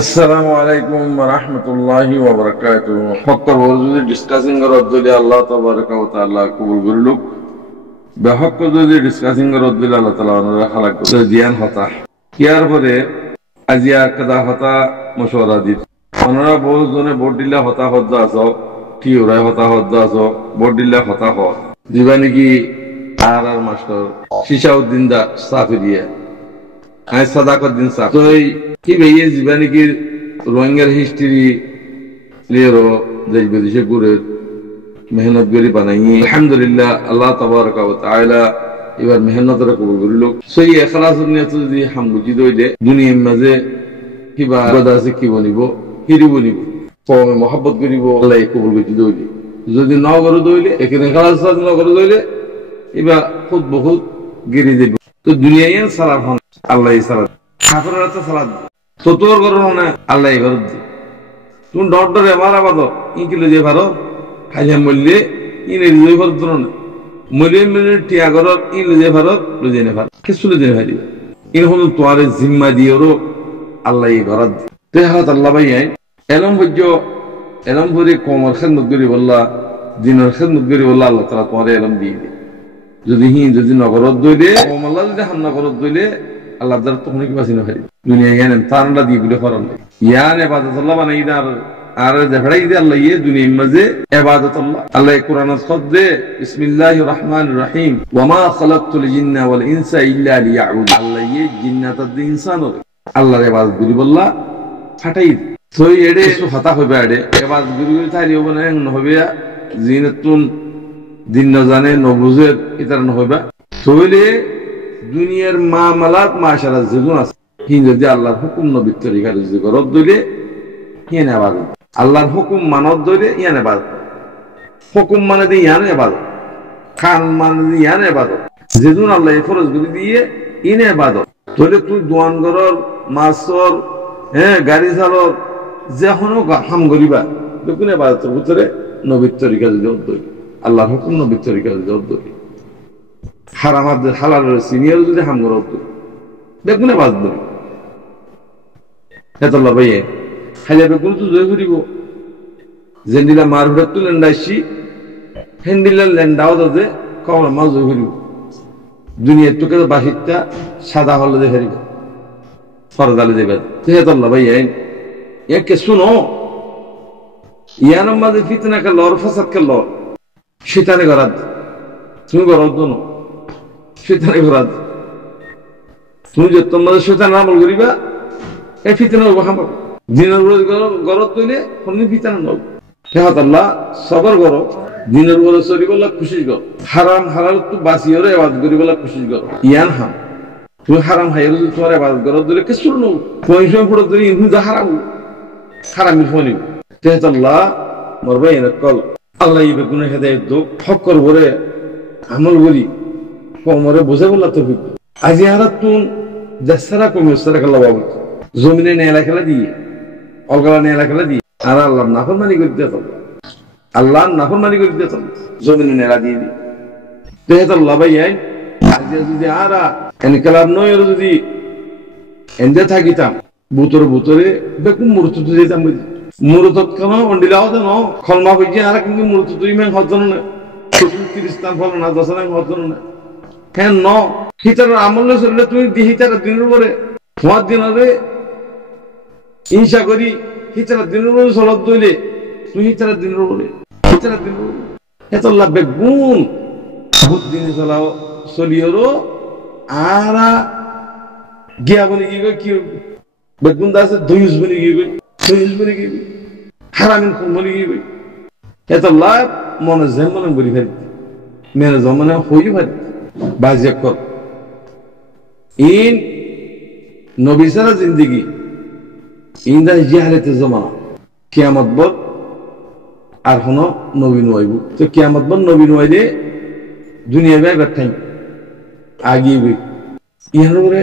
আসসালামু আলাইকুম ওয়া রাহমাতুল্লাহি ওয়া বারাকাতুহু। হক্কর যদি ডিসকাসিং করত যদি আল্লাহ তাবারাকা ওয়া তাআলা কবুল করলুক, বেহক্ক যদি ডিসকাসিং করত যদি আল্লাহ তাআলা ওনারা খালাক করে দিয়ান হতা। ইয়ার পরে আজিয়া কাদা হতা মশওয়ারা দিত। ওনারা বহুত জনে ভোট দিলা হতা হদ্দ আছো, কি ওরাই হতা হদ্দ আছো, ভোট দিলা হতা হ। দিবা নাকি আর মাস্টার শিশাউদ্দিন দা সাফি দিয়ে আই সাদাকউদ্দিন সাফ তো কি ভাইয়ে জীবানী কি রোহিঙ্গার হিস্ট্রি লিয়েরো দেশ বিদেশে ঘুরে মেহনত করি বানাই আলহামদুলিল্লাহ আল্লাহ তাবারাকা ওয়া তাআলা এবার মেহনতের কবুল করিল। সেই এখলাস নিয়ত যদি হাম বুঝি দইলে দুনিয়ার মাঝে কিবা গদা আছে কি বনিব হিরি বনিব কমে মহব্বত করিব আল্লাহ কবুল করি দইলে যদি ন করে দইলে এখানে এখলাস ন করে দইলে এবার খুব বহুত গিরি দেব। তো দুনিয়ায় সালাম হন আল্লাহ সালাম ঠাকুরের তো সালাদ তো তোর করো না আল্লাহ ঘর তুমি ডর ডরে আমার আবাদ ইকিলো যে ভারত খাইলে মরলে ইনে দুই ভারত ধরো না মরলে মিলে টিয়া ঘরত ইন লুজে ভারত লুজে নে ভারত কিছু লুজে নে ভারি ইন হল তোমার জিম্মা দিয়েরও আল্লাহ ঘরত তে হাত আল্লাহ ভাই এলম ভোজ্য এলম ভরে কমর খেদমত করি বললা দিনের খেদমত করি বললা আল্লাহ তালা তোমার এলম দিয়ে দে যদি যদি নগরত দইলে কমল্লা যদি হাম নগরত দইলে আল্লাহ দ্বারা তখন কি বাঁচি না ভাই দুনিয়া জ্ঞান তারা দিয়ে বলে করার ইয়ান এবাদতুল্লাহ বানাই আর আর দেখাই দে আল্লাহ ইয়ে দুনিয়ার মাঝে ইবাদতুল্লাহ আল্লাহ কোরআনে খোদে বিসমিল্লাহির রহমানির রহিম ওয়া মা খালাকতুল জিন্না ওয়াল ইনসা ইল্লা লিয়াবুদ আল্লাহ ইয়ে জিন্নাত আর ইনসান আল্লাহর ইবাদত করি বললা ফাটাই তো এডে কিছু হতা হবে এডে ইবাদত করি তাইলে হবে না হবে জিনাতুন দিন না জানে ন বুঝে এটা না হবে তাহলে দুনিয়ার মামালাত মাশাআল্লাহ যেগুলো আছে কি যদি আল্লাহর হুকুম নবীর তরিকা যদি গরদ দইলে হিয়ানে ইবাদত আল্লাহর হুকুম মানত দইলে ইয়ানে ইবাদত হুকুম মানে দিয়ে ইয়ানে ইবাদত খান মানে দিয়ে ইয়ানে ইবাদত যেগুলো আল্লাহ ফরজ করে দিয়ে ইনে ইবাদত তাহলে তুই দোয়ান গরর মাসর গাড়ি চালক যেখনো হাম করিবা দেখুন ইবাদতের ভিতরে নবীর তরিকা যদি দইলে আল্লাহর হুকুম নবীর তরিকা যদি দইলে হারামাদের হালালের সিনিয়র যদি হাম করে বেগুন বাদ দেবে হেতল্লা ভাইয়ে খাইলে বেগুন তো জয় করিব জেন্দিলা মার ভিতর তো লেন্ডাইছি হেন্দিলা লেন্ডাও দাদে কমলা মাছ জয় করিব দুনিয়ার তোকে বাসিটা সাদা হলে যে হেরিব ফরদালে দেবে হেতল্লা ভাইয়ে একে শুনো ইয়ানোর মাঝে ফিতনা খেলো আর ফাসাদ খেলো শীতানে গরাদ তুমি গরদ দোনো শৈতানে ঘোরাত তুমি যে তোমাদের শৈতানের আমল করিবা এই ফিতনার হাম দিনের গরত তৈলে কোনদিন ফিতনা নব হেহাত আল্লাহ সবর করো দিনের গরত চলি বলা খুশি কর হারাম হালাল তো বাঁচিয়ে এবাদ করি বলা খুশি কর ইয়ান হাম তুমি হারাম হাইয়ের যদি তোমার এবাদ গরত দিলে কিছু নব কোন সময় পড়ে তুমি ইহুদা হারাম হারামির ফোন হেহাত আল্লাহ মরবা এনে কল আল্লাহ ইবে গুনে হেদায়েত দো ফক্কর ভরে আমল করি কমরে বোঝে বললা তো আজি হারা তুন দেশারা কমে সারা খেলা বাবু জমিনে নেলা খেলা দিয়ে অলগালা নেলা খেলা দিয়ে আর আল্লাহ নাফরমানি করে দিতে আল্লাহ নাফরমানি করে দিতে জমিনে নেলা দিয়ে দি দেহে তো আল্লাহ ভাই আজি যদি আরা এন খেলার নয় যদি এনদে থাকিতাম বুতরে বুতরে বেকুম মুরত তো যেতাম মুরত কেন অন্ডিলাও দেন খলমা হইছে আর কিন্তু মুরত তুই মেন হজন না 30 স্থান ফল না 10 না হজন না হ্যাঁ ন হিতার আমলে চললে তুমি হিতার দিনের পরে তোমার দিনরে হিংসা করি হিতার দিনের পরে চলত দইলে তুমি হিতার দিনের পরে হিতার দিন হেতল্লা বেগুন বহুত দিন চলাও চলিওরও আর গিয়া বলে কি কি বেগুন দাসে দুইস বলে কি দুইস বলে কি হারামিন কোন বলে কি হেতল্লা মনে যেন মনে বলি ফেলি মেরে জমানে হই ভাই বাজিয়া কর ইন নবী সারা জিন্দেগি ইন্দা জিহালাতে জমানা কিয়ামত বর আর হনো নবী নইব তো কিয়ামত বর নবী নইলে দুনিয়া বাই বাঠাই আগিবে ইহারে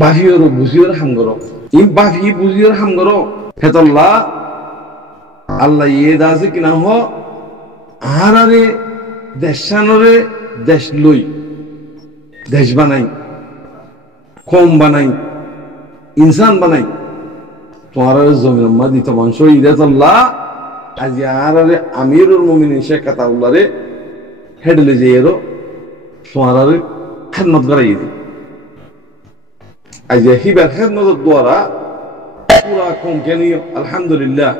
বাফিওর বুঝিওর হামগর ইন বাফি বুঝিওর হামগর হেতল্লাহ আল্লাহ ইয়ে দাসে কিনা হ আহারে দেশানরে দেশ লই দেশ বানাই কম বানাই ইনসান বানাই তোমার জমির মধ্যে দিত বংশ ইদাতুল্লাহ আজ আর আমিরুল মুমিনিন শেখ কাতাউল্লাহ রে হেডলে যে এরো তোমার খেদমত করাই দি আজ হিবার খেদমতের দ্বারা পুরা কম কেন আলহামদুলিল্লাহ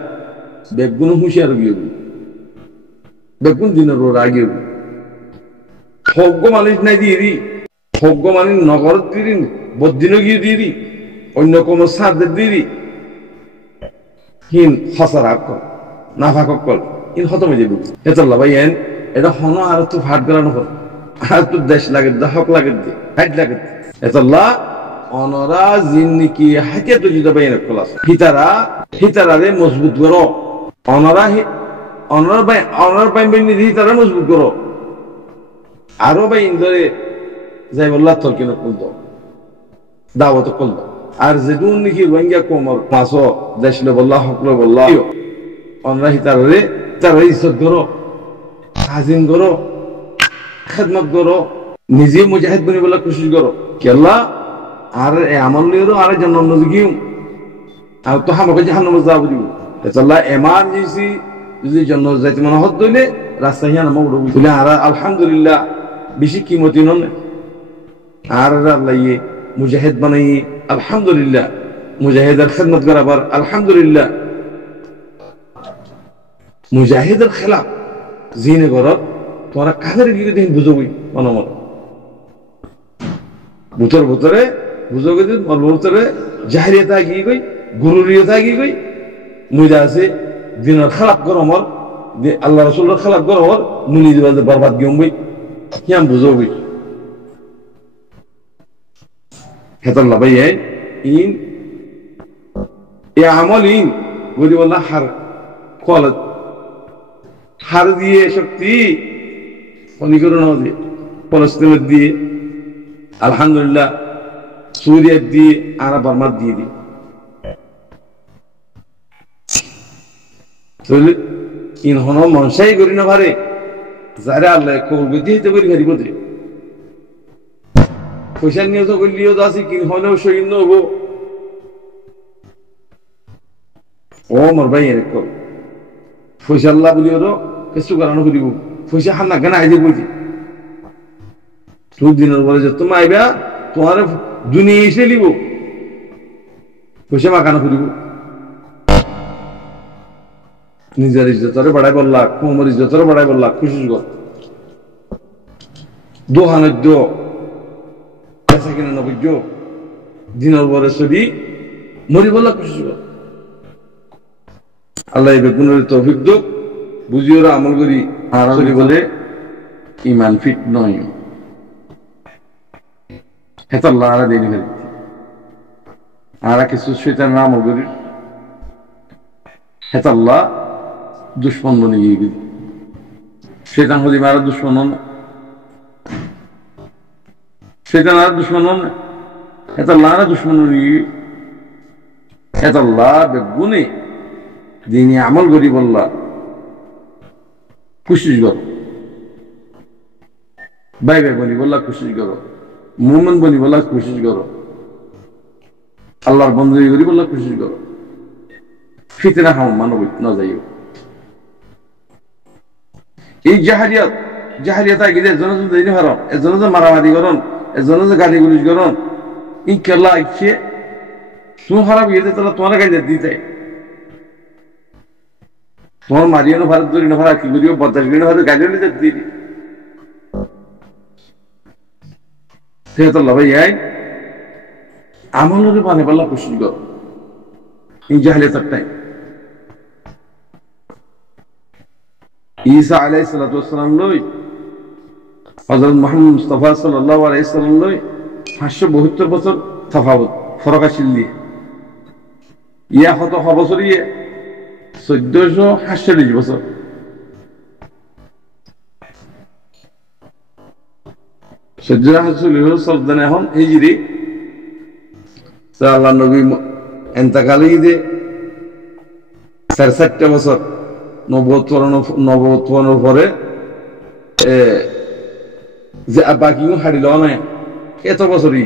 বেগুন হুঁশিয়ার গিয়ে বেগুন দিনের ওর আগে ভোগ্য মানুষ নাই দিয়ে দি ভোগ্য মানুষ নগর দিয়ে বদিনও গিয়ে দিয়ে দি অন্য কোনো সাদের দিয়ে দি হিন হসার আকল নাফাক কল ইন খতমে যাবি হেতল্লা ভাই এন এটা হনো আর তো ভাট গলানো হল আর তো দেশ লাগে হক লাগে হাইট লাগে হেতল্লা অনরা জিন্নিকি হাকে তো জিদা ভাই এনে কলাস হিতারা রে মজবুত করো অনরা ভাই হিতারা মজবুত করো আরো ভাই ইন্দরে যাই বললা তোর কেন কুল দাওয়াত কল আর যেদুন নাকি রোহিঙ্গা কোমর পাঁচো দেশলে বললা হকলে বললা অনরা হিতারে তারা ইজ্জত করো হাজিন করো খেদমত করো নিজে মুজাহিদ বনি বলা কোশিশ করো কেল্লা আর আমল নিরো আর জন্য নজগিও আর তো আমাকে জাহান্নামে যাব দিব এতাল্লাহ এমার্জেন্সি যদি জন্য যাইতে মনে হত দইলে রাস্তা হিয়া নাম উড়ো বলে আর আলহামদুলিল্লাহ বেশি কিমতি নন আর আল্লাহ মুজাহিদ বানাই আলহামদুলিল্লাহ মুজাহিদের খেদমত করাবার আলহামদুলিল্লাহ মুজাহিদের খেলাফ জিনে ঘরত তোমরা কাদের গিয়ে দেখি বুঝবই মনমত ভিতরে বুঝোগে দিন ভিতরে জাহিরিয়তা গিয়ে গই গুরুরিয়তা গিয়ে গই মুজা আছে দিনের খেলাফ করো আমার আল্লাহ রসুলের খেলাফ করো আমার মুনি দিবা বরবাদ গিয়ে বই কিয়াম বুঝবই হেতল্লা ভাই ইন এ আমল ইন গরিব আল্লাহ হার কলত হার দিয়ে শক্তি ফনিকরণ দিয়ে ফলস্তিনের দিয়ে আলহামদুলিল্লাহ সুরিয়ার দিয়ে আর বর্মার দিয়ে দিই ইন হন মনসাই করি না ভারে যারা আল্লাহ কবুল করে দিতে করি ভারি বোধে পয়সা নিয়ে তো করলিও তো আছে কিন হলেও সৈন্য হবো ও মোর ভাই এর কর পয়সা আল্লাহ বলিও তো কিছু করানো করিব পয়সা হান্না কেন আইজে বলছি দিনের পরে যে তুমি আইবা তোমার দুনিয়া এসে লিব পয়সা মাখানো করিব নিজের ইজ্জতরে বাড়াই বললা কুমর ইজ্জতরে বাড়াই বললা খুশি কর দোহানের দো পেশা কিনে নবজ্য দিনের পরে চলি মরি বললা খুশি কর আল্লাহ বেগুনের তৌফিক দোক বুঝিও আমল করি আর বলে ইমান ফিট নয় হেতাল্লাহ আরা দেরি হয়ে আরা কিছু শয়তান নাম করি হেতাল্লাহ দুশ্মন বনে গিয়ে গেল শয়তান হলি মারা দুশ্মন হন শয়তান আর দুশ্মন হন হেতাল্লাহ আরা দুশ্মন হেতাল্লাহ বেগুনে দিনে আমল করি বললা কোশিশ করো ভাই ভাই বলি বললা কোশিশ করো মুমিন বলি বললা কোশিশ করো আল্লাহর বন্ধুই করি বললা কোশিশ করো ফিতনা হাম মানব না যাইও এই জাহারিয়াত আগে এজন দিন হারাম এজন মারামারি করন এজন গালি গুলিশ করন ই কেলা ইচ্ছে তুমি খারাপ ইয়ে তাহলে তোমার গাড়ি দিতে তোমার মারিয়ানো ভারত ধরি না ভাড়া কি করিও বদাস গড়ি ভারত গাড়িও নিতে দিবি সেহেতু ভাই আমলের মানে পাল্লা খুশি কর এই জাহালিয়াতের টাইম ঈসা আলাইহিস সালাতু ওয়াস সালাম লই হযরত মুহাম্মদ মুস্তাফা সাল্লাল্লাহু আলাইহি সাল্লাম লই 572 বছর তফাওত ফরক আছিল দিয়ে ইয়া কত বছর ইয়ে 1447 বছর এখন হিজরি আল্লাহ নবী এন্তাকালে ঈদে 4 বছর নবুয়ত পরে যে বাকিও হারিল না এত বছরই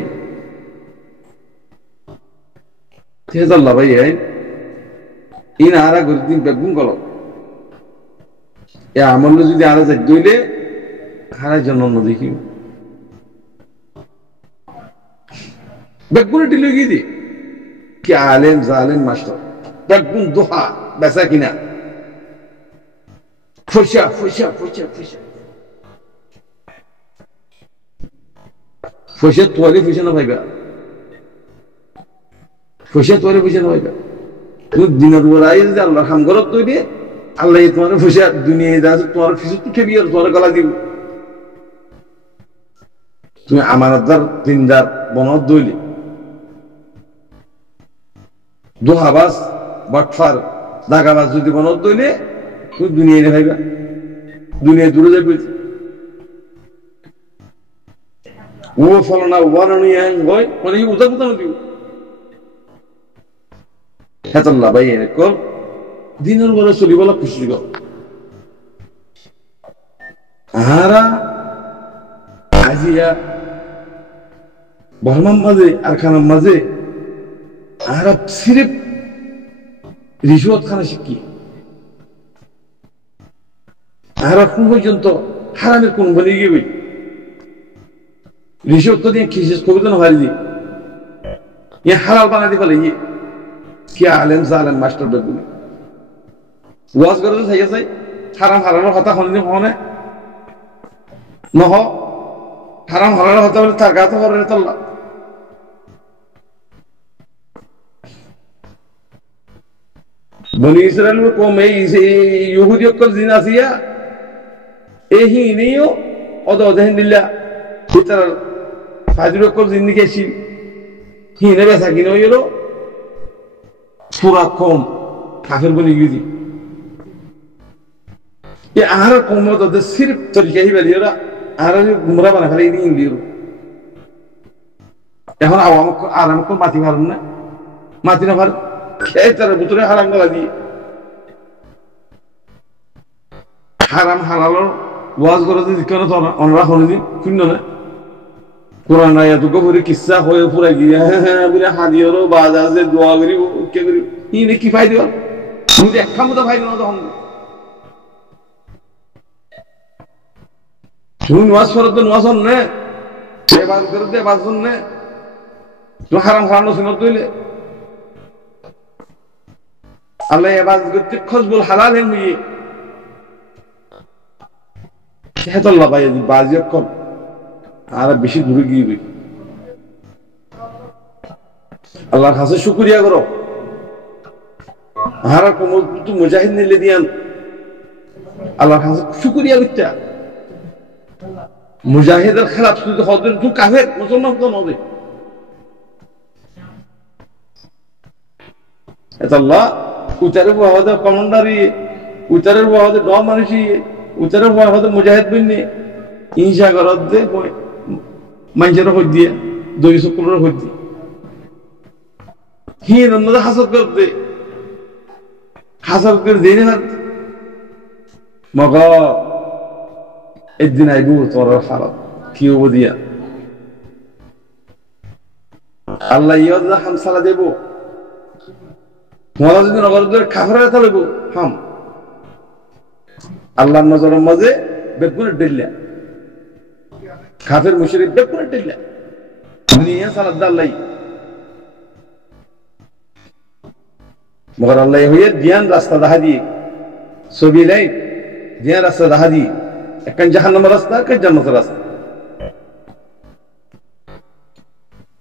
তেজাল্লা ভাই ইন আরা করে দিন বেগুন গল এ আমল যদি আরা যাই দইলে হারাই জন্য দেখি বেগুন টিলে গিয়ে দি কি আলেম জালেম মাস্টার বেগুন দোহা বেচা কিনা ফসা ফসা ফসা ফসা ফসা তোয়ারে ফসা না ভাইবা ফসা তোয়ারে ফসা না ভাইবা তুমি দিনের বেলায় যদি আল্লাহর হাম গরত তৈরি আল্লাহ তোমার ফসা দুনিয়ায় যা আছে তোমার ফিসু তো খেবি আর তোমার গলা দিব তুমি আমানতদার দিনদার বনত দইলি দোহাবাস বাটফার দাগাবাস যদি বনত দইলে তুমি দুনিয়ায় নে ভাইবা দুনিয়ায় দূরে যাবে ও ফলনা ওয়ান নিয়ে গয় মানে উদা কোথা দিব হেতাল্লাহ ভাই এনে কর দিনের বেলা চলিবলা খুশি গল আহারা আজিয়া বহরমার মাঝে আর খানার মাঝে আহারা সিরিপ রিশওয়াত খানা শিখি আহারা কোন পর্যন্ত হারামের কোন বলে গিয়ে রিশওয়াত তো দিয়ে খিসেস কবিতা না ভারি দিয়ে ইয়ে হালাল বানাতে পারে ইয়ে কি আলেম জালেম মাস্টার বেগুনি ওয়াজ করে তো থাই আছে হারাম হারানোর কথা শুনি হনে নহ হারাম হারানোর কথা বলে তার গাতে হরে তল্লা বনি ইসরায়েল কম এই ইহুদি অকল জিন আসিয়া এই হিনেও অদ অদেহন দিল্লা ভিতর ফাজির অকল জিন্দি গেছি হিনে বেসা কিনে হইল পুরা কম কাফের বনি গিয়ে ये आहार कौमों तो दे सिर्फ तरीके ही वाली है आहार जो गुमराह बना खाली नहीं इंग्लिश यहाँ आवाम को आराम को माती मारने ना माती ना मार क्या इतना बुतरे हराम वाला दी हराम हलालो वाज करो तो दिक्कत तो अनरा होने दी क्यों ना कुरान आया तो को पूरी किस्सा होए पूरा किया पूरे हादियों बाजार से दुआ करी वो क्या करी ये नहीं किफायत है मुझे एक काम तो फायदा ना तो हम তুমি নামাজ পড়ো তো নামাজ শুননে ইবাদত করো তো ইবাদত শুননে তুমি হারাম হারানো শুনো তুইলে আল্লাহ ইবাদত করতে খসবুল হালাল হে মুই হেতাল্লাহ ভাই বাজিয়া কম আর বেশি দূরে গিয়ে আল্লাহর কাছে শুকরিয়া করো হারা কোমল তুই মুজাহিদ নিলে দিয়ান আল্লাহর কাছে শুকরিয়া করতে মুজাহিদের খেলাফ তুই হদের তুই কাফের মুসলমান তো নদে আল্লাহ উচারে বহাদে কমান্ডারি উচারের বহাদে ড মানুষই উচারের বহাদে মুজাহিদ বইনি ইনশা করত দে মানুষের হই দিয়ে দই শুক্রের হই দিয়ে হিন মধ্যে হাসদ করত দে হাসদ করে দেই না মগ একদিন আইবু তোর হালত কি হবো দিয়া আল্লাহ ইয়দা হামসালা দেব মোলা যদি নগরদের খাফরা তালেব হাম আল্লাহর নজরের মাঝে বেগুনের ডেল্লা কাফের মুশরিক বেগুনের ডেল্লা দুনিয়া সালাদ আল্লাহ মগর আল্লাহ হইয়ে ধ্যান রাস্তা দেখা দিয়ে ছবি লাই ধ্যান রাস্তা দেখা দিয়ে একখান জাহান্নামের রাস্তা একখান জান্নাতের রাস্তা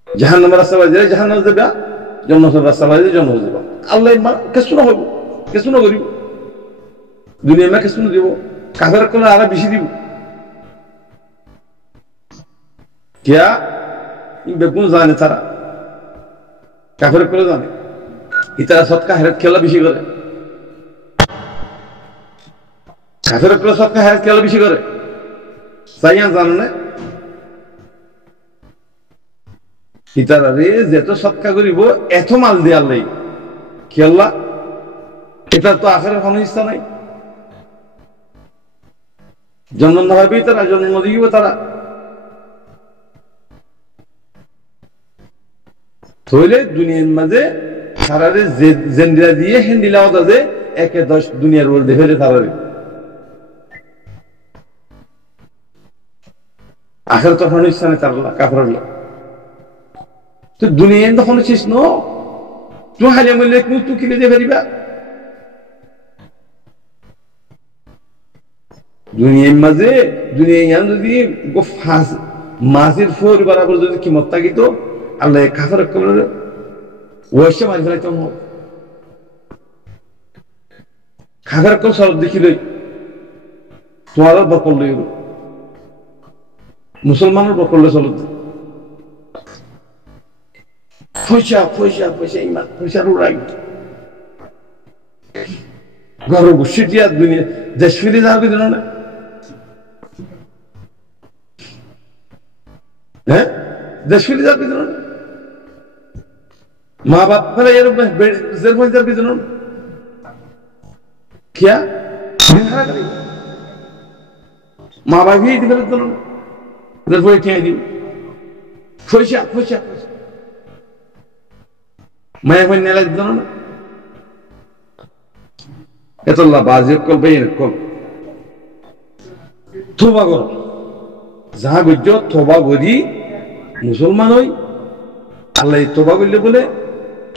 জাহান্নামের রাস্তা বাজে জাহান্নাম যাবে জান্নাতের রাস্তা বাজে জান্নাত যাবে আল্লাহ কিছু না হইব কিছু না করিব দুনিয়া মা কিছু না দিব কাফের কোন আরা বেশি দিব কিয়া বেগুন জানে তারা কাফের কোন জানে ইতারা সৎকা হেরাত খেলা বেশি করে কাফের কোন সৎকা হেরাত খেলা বেশি করে সাইয়া জানো না ইতারা রে যেত সৎকা করিব এত মাল দিয়ে আল্লাহ কি আল্লাহ এটা তো আখেরের কোনো ইচ্ছা নাই জন্ম না হবে তারা জন্ম দিব তারা তইলে দুনিয়ার মাঝে তারারে জেন্ডিরা দিয়ে হেন্ডিলা হতা যে 1-10 দুনিয়ার ওর দেখে তারারে আখের তখন ইসলামে তারলা কাফরলা তো দুনিয়া তখন শেষ ন তুই হারিয়ে মরলে তুই কিনে দিয়ে পারিবা দুনিয়ার মাঝে দুনিয়া যদি মাঝের ফোর বরাবর যদি কিমত থাকিত আল্লাহ কাফের করে ওয়াইসে মারি ফেলাইতাম কাফের কোন সরব দেখি লই তোমার বকল লই মুসলমানের বকলে চলত পয়সা পয়সা পয়সা ইমান পয়সার উড়াই ঘর বসে দিয়া দুনিয়া দেশ ফিরে যাবে না হ্যাঁ দেশ ফিরে যাবে না মা বাপ ফেলে এর জেল মধ্যে যাবে না কিয়া মা বাপ ही दिबे तो जर कोई क्या दी পয়সা পয়সা मैं कोई नेला दिनो ना এতলা বাজিব কল বেন কল তোবা কর যা গজ্জ তোবা করি মুসলমান হই আল্লাহ তোবা করলে বলে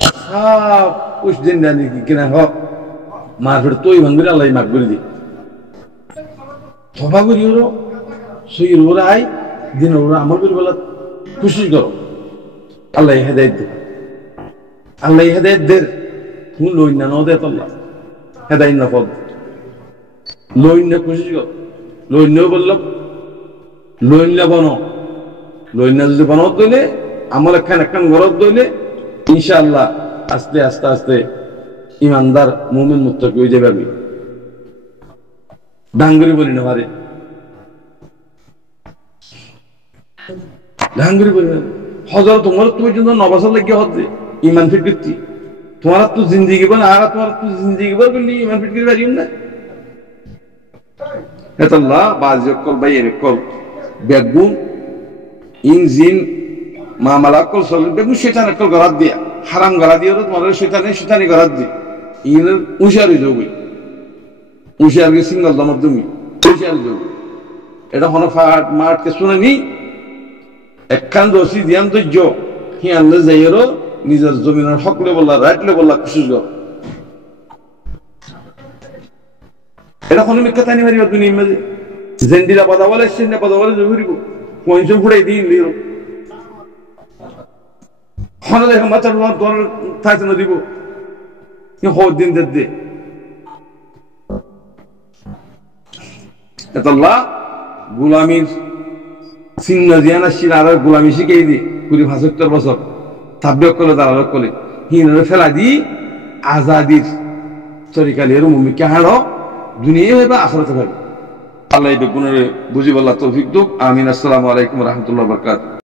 সব কুছ দিন জানি কি কিনা হ মাফির তোই ভাঙবি আল্লাহ মাফ করে দি তোবা করি ওর সই ওরা আই দিন ওরা আমল করি বলা খুশি করো আল্লাহ হেদায়েত দে আল্লাহ হেদায়েত দে তুমি লই না নদে আল্লাহ হেদায়েত না পদ লই না খুশি করো লই না বললাম লই না বনো লই না যদি বনো দইলে আমল একখান গরত দইলে ইনশাআল্লাহ আস্তে আস্তে আস্তে ইমানদার মুমিন মুত্তাকি হয়ে যাবে আমি ডাঙ্গরি বলি না পারে ডাঙ্গরি বলি না হজর তোমার তুমি যদি নবাসর লাগিয়ে হচ্ছে ইমান ফিট করছি তোমার তো জিন্দিগি বল আর তোমার তো জিন্দিগি বল বললি ইমান ফিট করে পারি না এতাল্লাহ বাজিকল বাই এরকল বেগুন ইনজিন মামালাকল সল বেগুন শয়তানের কল গরাত দিয়া হারাম গলা দিয়ে তোমার শয়তানি গরাত দি ইন উশারি যোগই উশারকে সিঙ্গল দমত তুমি উশারি যোগ এটা হন ফাট মাঠকে শুনে নি একখান দোষী দিয়াম ধৈর্য হি আনলে যাইয়েরও নিজের জমিনের হকলে বললা রাইটলে বললা খুশি গো এটা কোনো মিথ্যা তানি মারিবা দুনিয়ার মাঝে জেন্ডিরা পদা বলে সেন্ডা পদা বলে জমিরিব পয়সা ফুড়াই দিন দিও হন দেখো মাথার তোর থাকতে না দিব হোক দিন দে এতল্লাহ গুলামির চিহ্ন জিয়ানা শির আর গুলামি শিখেই দি 20-75 বছর তাবলিগ করলে দাঁড়ালো করলে হিনরে ফেলা দি আজাদির তরিকালের মুমিকে হাড়ো দুনিয়া হইবা আখিরাতে হবে আল্লাহ এই বেগুনের বুঝি বল্লাহ তৌফিক দুক আমিন আসসালামু আলাইকুম ওয়া রাহমাতুল্লাহি ওয়া বারাকাতুহু